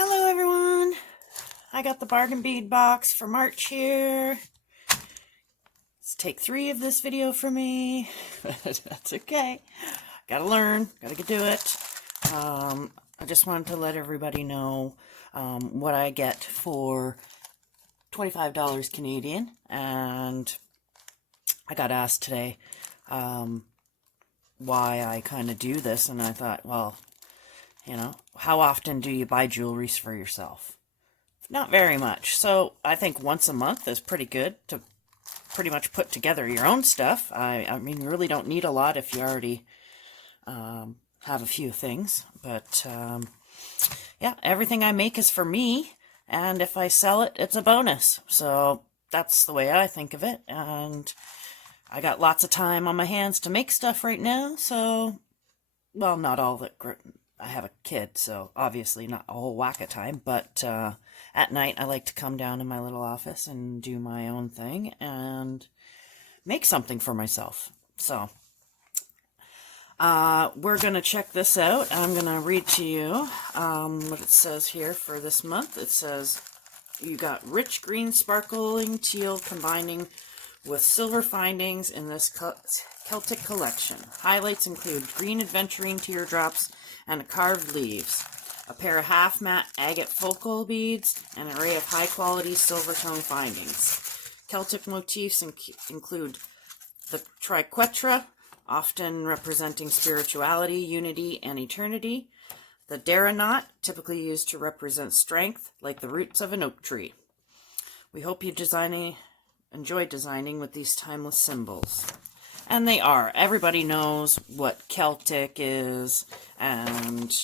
Hello everyone, I got the bargain bead box for March here. Let's take 3 of this video for me, but that's okay. Gotta learn, gotta do it. I just wanted to let everybody know what I get for $25 Canadian, and I got asked today why I kind of do this, and I thought, well, you know, how often do you buy jewelry for yourself? Not very much. So I think once a month is pretty good to pretty much put together your own stuff. I mean, you really don't need a lot if you already have a few things. But yeah, everything I make is for me. And if I sell it, it's a bonus. So that's the way I think of it. And I got lots of time on my hands to make stuff right now. So, well, not all that great. I have a kid, so obviously not a whole whack of time, but at night I like to come down in my little office and do my own thing and make something for myself. So we're going to check this out. I'm going to read to you what it says here for this month. It says you got rich green sparkling teal combining with silver findings in this Celtic collection. Highlights include green aventurine teardrops and carved leaves, a pair of half-matte agate focal beads, and an array of high-quality silver tone findings. Celtic motifs include the triquetra, often representing spirituality, unity, and eternity. The dara knot, typically used to represent strength, like the roots of an oak tree. We hope you enjoy designing with these timeless symbols. And they are. Everybody knows what Celtic is, and,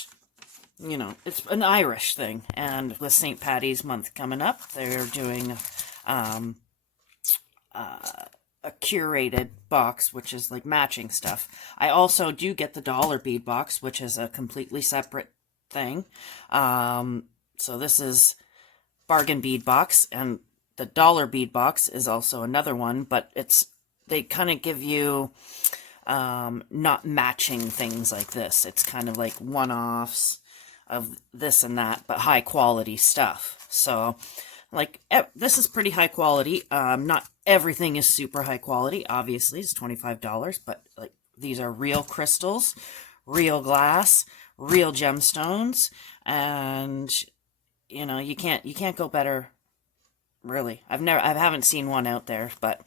you know, it's an Irish thing. And with St. Paddy's month coming up, they're doing a curated box, which is like matching stuff. I also do get the dollar bead box, which is a completely separate thing. So this is bargain bead box, and the dollar bead box is also another one, but they kind of give you not matching things like this. It's kind of like one-offs of this and that, but high quality stuff. So like this is pretty high quality. Not everything is super high quality. Obviously, it's $25, but like these are real crystals, real glass, real gemstones, and you know, you can't go better. Really, I haven't seen one out there, but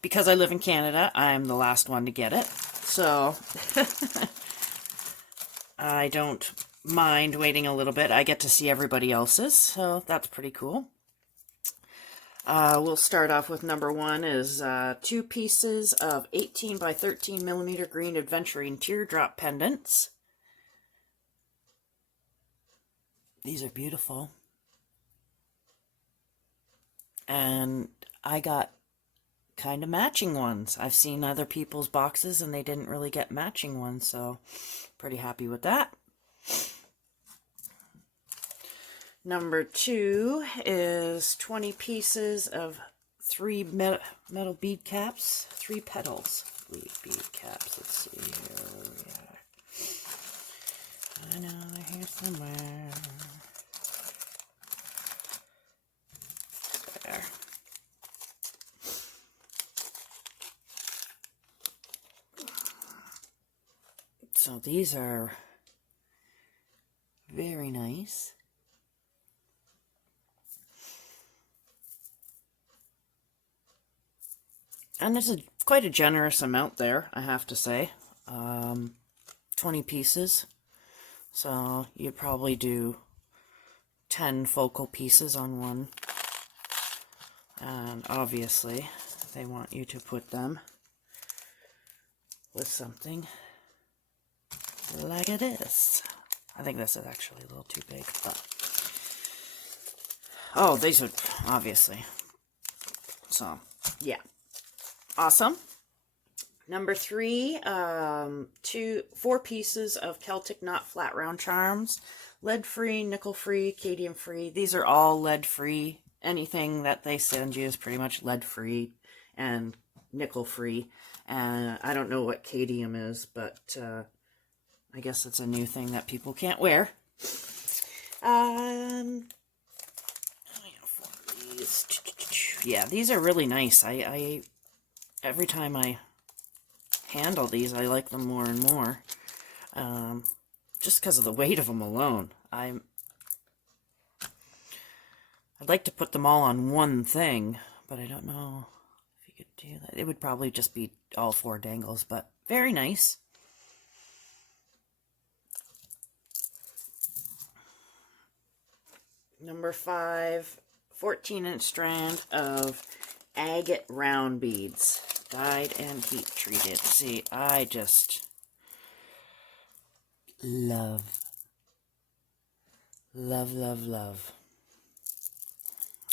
because I live in Canada, I'm the last one to get it. So I don't mind waiting a little bit. I get to see everybody else's, so that's pretty cool. We'll start off with number 1 is 2 pieces of 18 by 13 millimeter green aventurine teardrop pendants. These are beautiful. And I got kind of matching ones. I've seen other people's boxes and they didn't really get matching ones, so pretty happy with that. Number 2 is 20 pieces of 3 metal bead caps, 3 petals. Bead caps. Let's see here. Where we are. I know they're here somewhere. There. So these are very nice. And it's quite a generous amount there, I have to say. 20 pieces. So you'd probably do 10 focal pieces on one. And obviously, they want you to put them with something like this. I think this is actually a little too big, but... Oh, these would, obviously. So, yeah. Awesome. Number 3, 4 pieces of Celtic knot flat round charms. Lead-free, nickel-free, cadmium-free. These are all lead-free. Anything that they send you is pretty much lead-free and nickel-free. And I don't know what cadmium is, but I guess it's a new thing that people can't wear. Yeah, these are really nice. I every time I handle these, I like them more and more. Just because of the weight of them alone. I'd like to put them all on one thing, but I don't know if you could do that. It would probably just be all 4 dangles, but very nice. Number 5, 14-inch strand of agate round beads. Dyed and heat treated. See, I just love.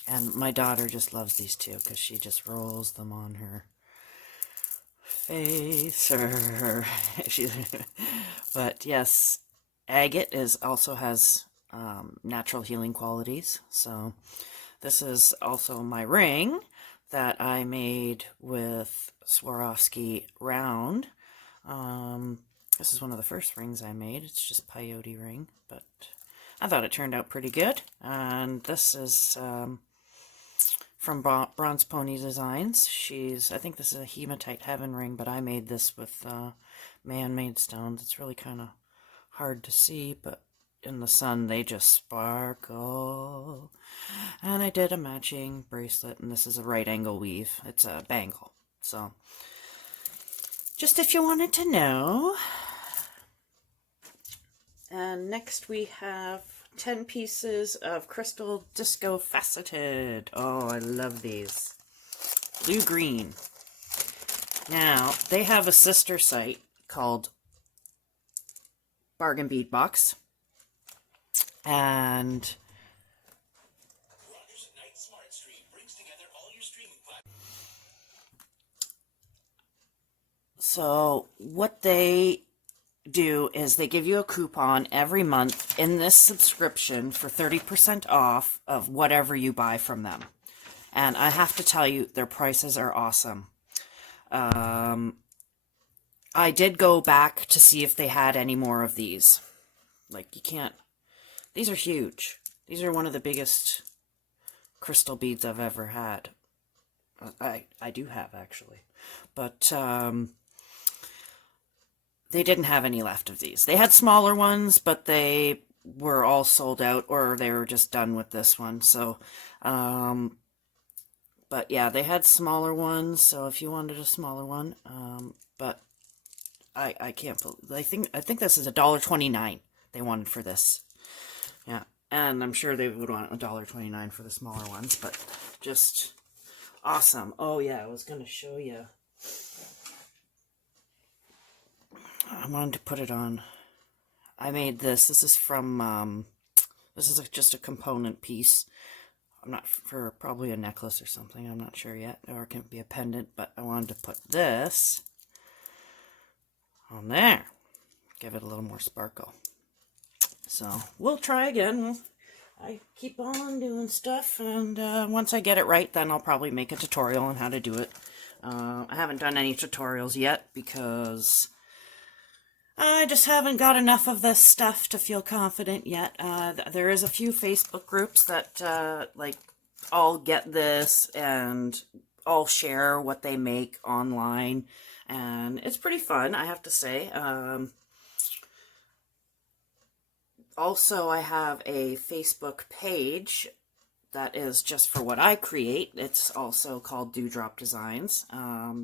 And my daughter just loves these too, because she just rolls them on her face. But yes, agate also has natural healing qualities. So this is also my ring that I made with Swarovski round. This is one of the first rings I made. It's just peyote ring, but I thought it turned out pretty good. And this is from Bronze Pony Designs. I think this is a hematite heaven ring, but I made this with man-made stones. It's really kind of hard to see, but in the sun they just sparkle. And I did a matching bracelet, and this is a right angle weave. It's a bangle. So just if you wanted to know. And next we have 10 pieces of crystal disco faceted. Oh, I love these. Blue-green. Now, they have a sister site called Bargain Bead Box. And so what they do is they give you a coupon every month in this subscription for 30% off of whatever you buy from them. And I have to tell you, their prices are awesome. I did go back to see if they had any more of these. Like, you can't... These are huge. These are one of the biggest crystal beads I've ever had. I do have, actually. But, they didn't have any left of these. They had smaller ones, but they were all sold out, or they were just done with this one. So, but yeah, they had smaller ones, so if you wanted a smaller one, but I can't believe, I think this is $1.29 they wanted for this. Yeah, and I'm sure they would want $1.29 for the smaller ones, but just awesome. Oh yeah, I was going to show you. I wanted to put it on. I made this. This is from, this is just a component piece. I'm not, for probably a necklace or something. I'm not sure yet. Or it can be a pendant, but I wanted to put this on there. Give it a little more sparkle. So, we'll try again. I keep on doing stuff, and once I get it right, then I'll probably make a tutorial on how to do it. I haven't done any tutorials yet, because I just haven't got enough of this stuff to feel confident yet. There is a few Facebook groups that, like, all get this and all share what they make online. And it's pretty fun, I have to say. Also, I have a Facebook page that is just for what I create. It's also called Dewdrop Designs.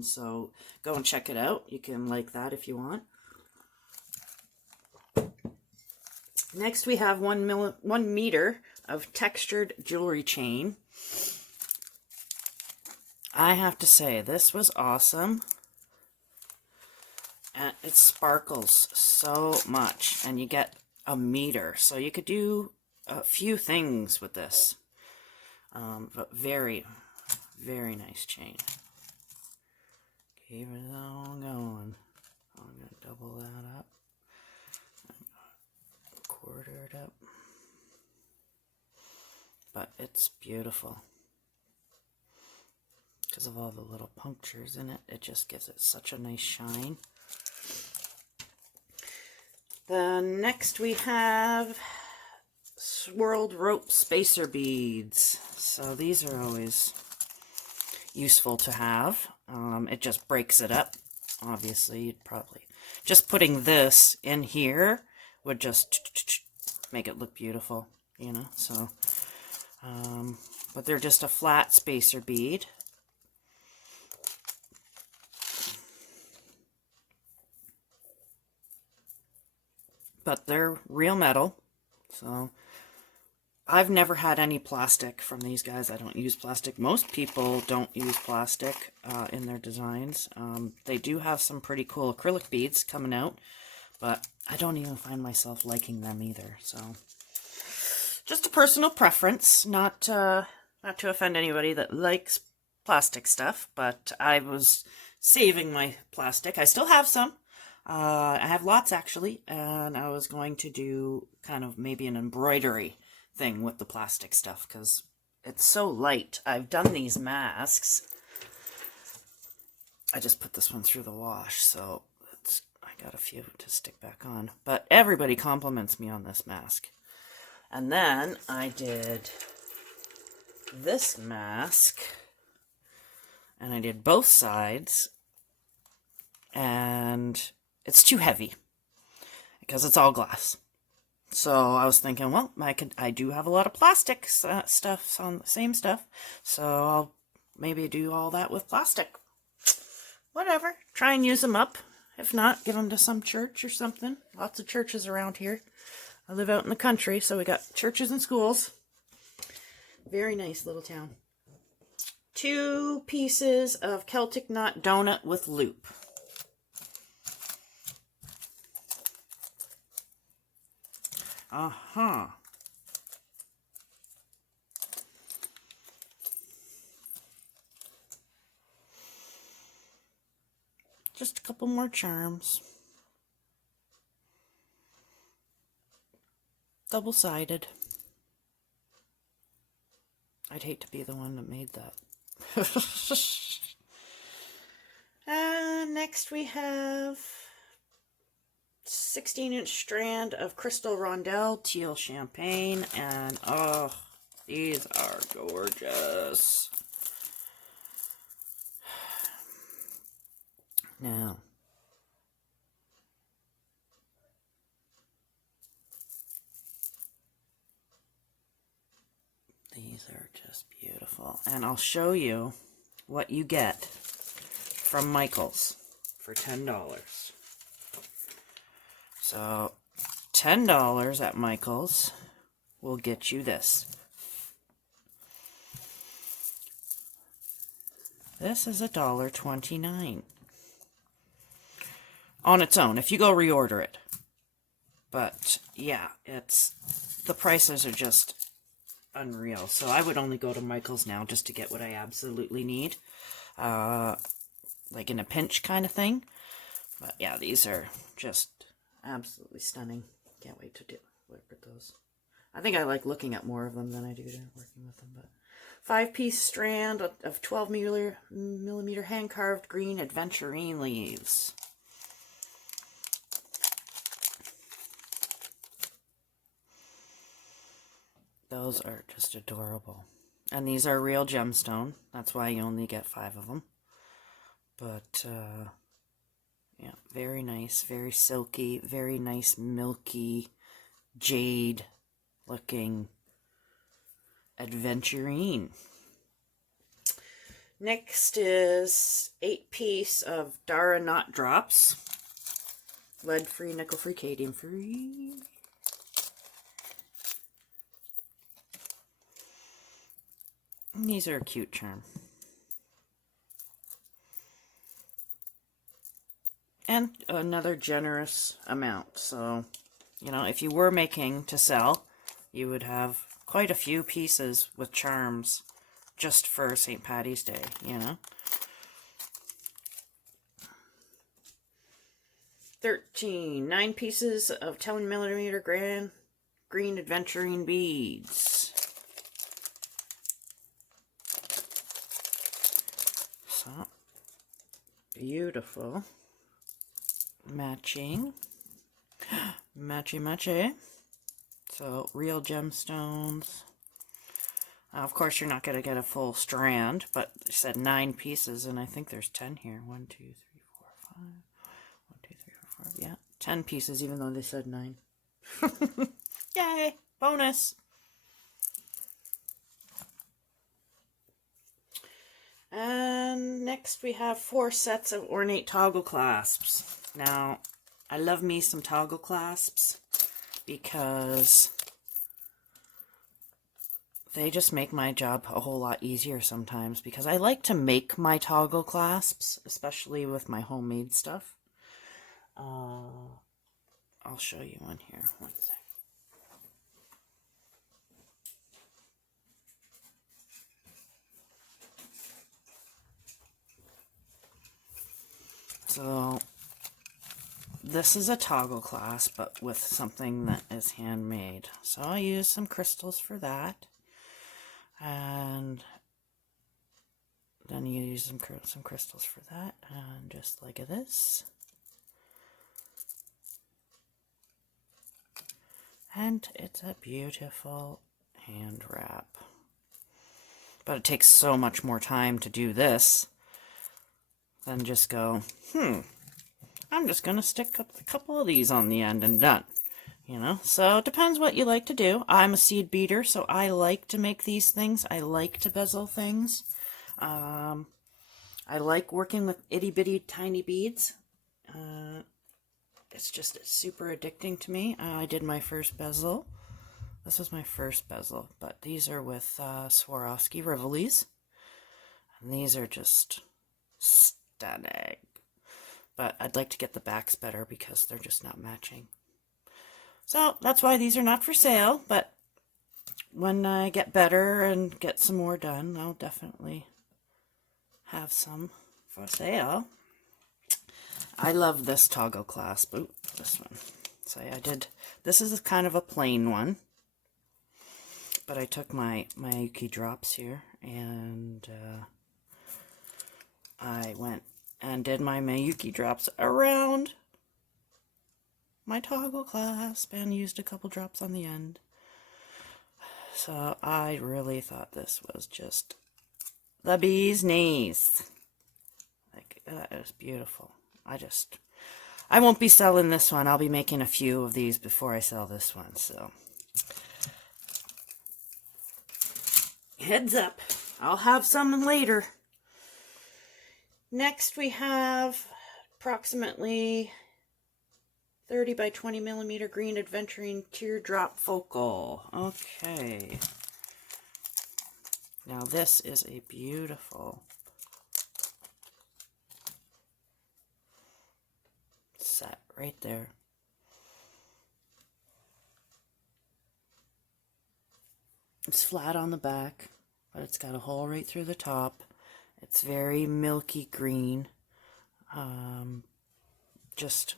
So go and check it out. You can like that if you want. Next, we have 1 meter of textured jewelry chain. I have to say, this was awesome. And it sparkles so much, and you get a meter. So you could do a few things with this. But very, very nice chain. Keep it on going. I'm going to double that up. Quarter it up. But it's beautiful. Because of all the little punctures in it, it just gives it such a nice shine. Then next we have swirled rope spacer beads. So these are always useful to have. It just breaks it up. Obviously, you'd probably just putting this in here would just make it look beautiful, you know. So, but they're just a flat spacer bead. But they're real metal, so I've never had any plastic from these guys. I don't use plastic. Most people don't use plastic in their designs. They do have some pretty cool acrylic beads coming out, but I don't even find myself liking them either. So just a personal preference, not to offend anybody that likes plastic stuff, but I was saving my plastic. I still have some. I have lots actually, and I was going to do kind of maybe an embroidery thing with the plastic stuff because it's so light. I've done these masks. I just put this one through the wash, so I got a few to stick back on. But everybody compliments me on this mask. And then I did this mask, and I did both sides, and it's too heavy because it's all glass. So I was thinking, well, I do have a lot of plastic stuff on the same stuff, so I'll maybe do all that with plastic. Whatever, try and use them up. If not, give them to some church or something. Lots of churches around here. I live out in the country, so we got churches and schools. Very nice little town. 2 pieces of Celtic knot donut with loop. Just a couple more charms. Double-sided. I'd hate to be the one that made that. Next we have 16-inch strand of crystal rondelle teal champagne, and oh, these are gorgeous. Now, these are just beautiful, and I'll show you what you get from Michael's for $10. So, $10 at Michael's will get you this. This is $1.29 on its own, if you go reorder it. But, yeah, the prices are just unreal. So I would only go to Michael's now just to get what I absolutely need. Like in a pinch kind of thing. But, yeah, these are just absolutely stunning. Can't wait to work with those. I think I like looking at more of them than I do working with them. But 5-piece strand of 12 millimeter hand-carved green aventurine leaves. Those are just adorable. And these are real gemstone. That's why you only get 5 of them. But, yeah, very nice, very silky, very nice milky jade looking adventurine. Next is 8-piece of Dara knot drops. Lead-free, nickel-free, cadmium-free. These are a cute charm. And another generous amount. So, you know, if you were making to sell, you would have quite a few pieces with charms just for St. Paddy's Day, you know. 9 pieces of 10mm green adventurine beads. So, beautiful. Matching. Matchy. So, real gemstones. Of course, you're not going to get a full strand, but they said 9 pieces, and I think there's 10 here. 1, 2, 3, 4, 5. 1, 2, 3, 4, 5. Yeah, 10 pieces, even though they said 9. Yay! Bonus! And next we have 4 sets of ornate toggle clasps. Now, I love me some toggle clasps because they just make my job a whole lot easier sometimes, because I like to make my toggle clasps, especially with my homemade stuff. I'll show you one here. One sec. So, this is a toggle clasp, but with something that is handmade. So I'll use some crystals for that. And then you use some crystals for that, and just like this. And it's a beautiful hand wrap. But it takes so much more time to do this than just go, I'm just going to stick up a couple of these on the end and done. You know, so it depends what you like to do. I'm a seed beater, so I like to make these things. I like to bezel things. I like working with itty-bitty tiny beads. It's super addicting to me. I did my first bezel. This was my first bezel, but these are with Swarovski Rivolis. And these are just stunning. But I'd like to get the backs better because they're just not matching. So that's why these are not for sale, but when I get better and get some more done, I'll definitely have some for sale. I love this toggle clasp. Ooh, this one. So I did, this is kind of a plain one, but I took my Yuki drops here, and I went and did my Mayuki drops around my toggle clasp and used a couple drops on the end. So I really thought this was just the bee's knees. Like, that is beautiful. I won't be selling this one. I'll be making a few of these before I sell this one. So heads up, I'll have some later. Next we have approximately 30 by 20 millimeter green adventurine teardrop focal. Okay. Now this is a beautiful set right there. It's flat on the back, but it's got a hole right through the top. It's very milky green. Just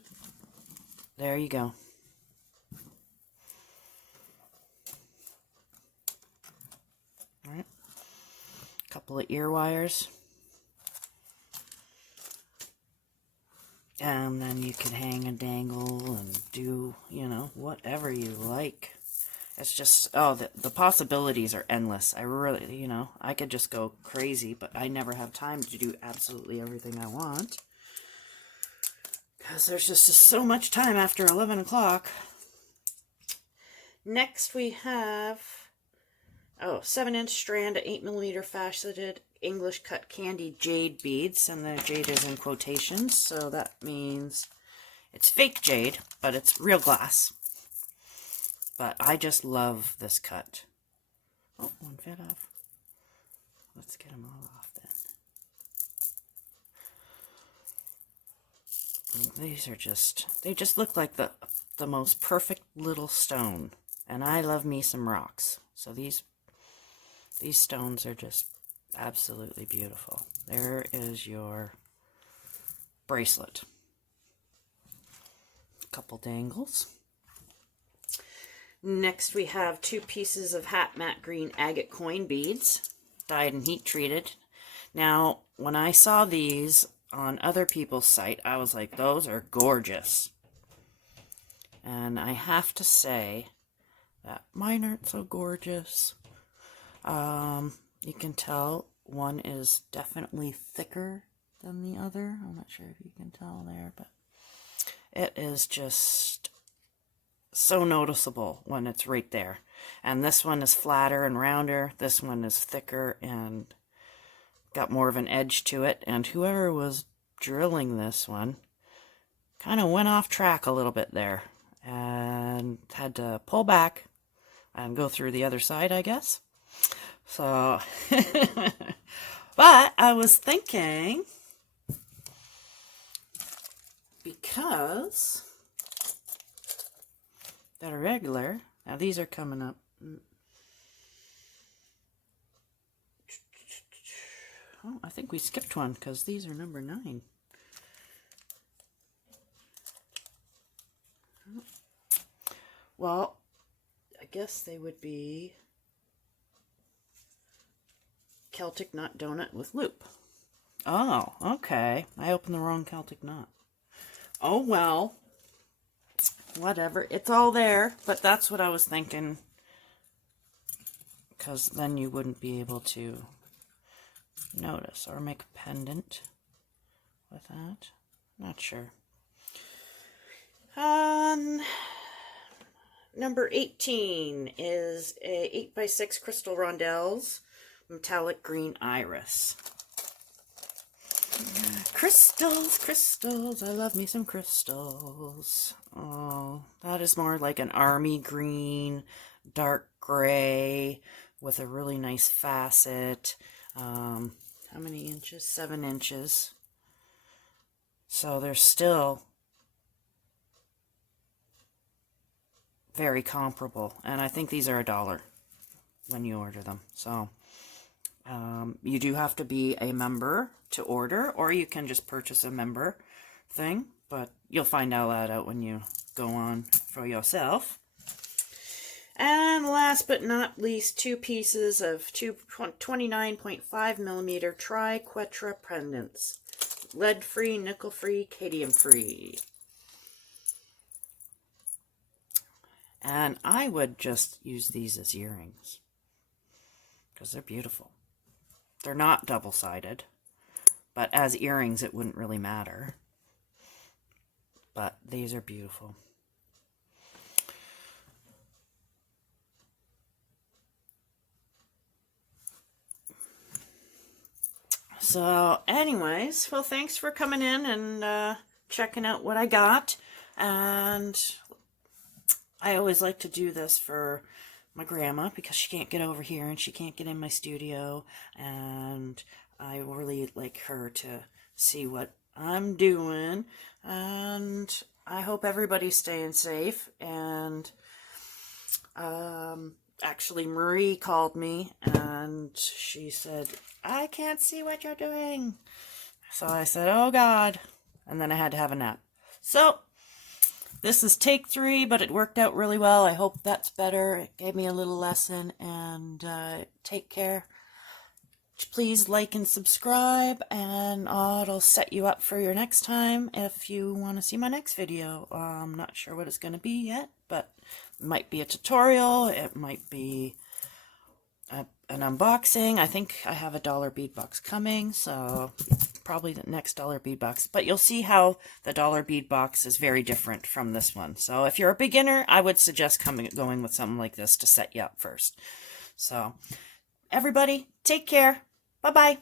there you go. All right. A couple of ear wires. And then you can hang and dangle and do, you know, whatever you like. It's just, oh, the possibilities are endless. I really, you know, I could just go crazy, but I never have time to do absolutely everything I want. Because there's just so much time after 11 o'clock. Next we have, 7-inch strand, 8mm faceted English cut candy jade beads, and the jade is in quotations, so that means it's fake jade, but it's real glass. But I just love this cut. Oh, one fell off. Let's get them all off then. These are they just look like the most perfect little stone. And I love me some rocks. So these stones are just absolutely beautiful. There is your bracelet. A couple dangles. Next we have 2 pieces of Hat Matte Green agate coin beads, dyed and heat treated. Now, when I saw these on other people's site, I was like, those are gorgeous. And I have to say that mine aren't so gorgeous. You can tell one is definitely thicker than the other. I'm not sure if you can tell there, but it is just so noticeable when it's right there. And this one is flatter and rounder. This one is thicker and got more of an edge to it. And whoever was drilling this one kind of went off track a little bit there and had to pull back and go through the other side, I guess. So, but I was thinking, because that are regular, now these are coming up. Oh, I think we skipped one because these are number 9. Well, I guess they would be Celtic knot donut with loop. Oh, okay. I opened the wrong Celtic knot. Oh, well. Whatever. It's all there, but that's what I was thinking. Because then you wouldn't be able to notice or make a pendant with that. Not sure. Number 18 is a 8x6 crystal rondelles, metallic green iris. Crystals, crystals, I love me some crystals. Oh, that is more like an army green, dark gray, with a really nice facet. How many inches? 7 inches. So they're still very comparable, and I think these are $1 when you order them. So you do have to be a member to order, or you can just purchase a member thing, but you'll find all that out when you go on for yourself. And last but not least, 2 pieces of 29.5mm triquetra pendants, lead-free, nickel-free, cadmium-free. And I would just use these as earrings because they're beautiful. They're not double-sided, but as earrings it wouldn't really matter. But these are beautiful. So anyways, well, thanks for coming in and checking out what I got. And I always like to do this for my grandma because she can't get over here and she can't get in my studio, and I really like her to see what I'm doing. And I hope everybody's staying safe. And actually Marie called me and she said, I can't see what you're doing. So I said, oh God. And then I had to have a nap. So this is take 3, but it worked out really well. I hope that's better. It gave me a little lesson, and take care. Please like and subscribe, and it'll set you up for your next time if you want to see my next video. I'm not sure what it's going to be yet, but it might be a tutorial. It might be an unboxing. I think I have a $1 bead box coming, so probably the next dollar bead box. But you'll see how the dollar bead box is very different from this one. So if you're a beginner, I would suggest going with something like this to set you up first. So everybody, take care. Bye-bye.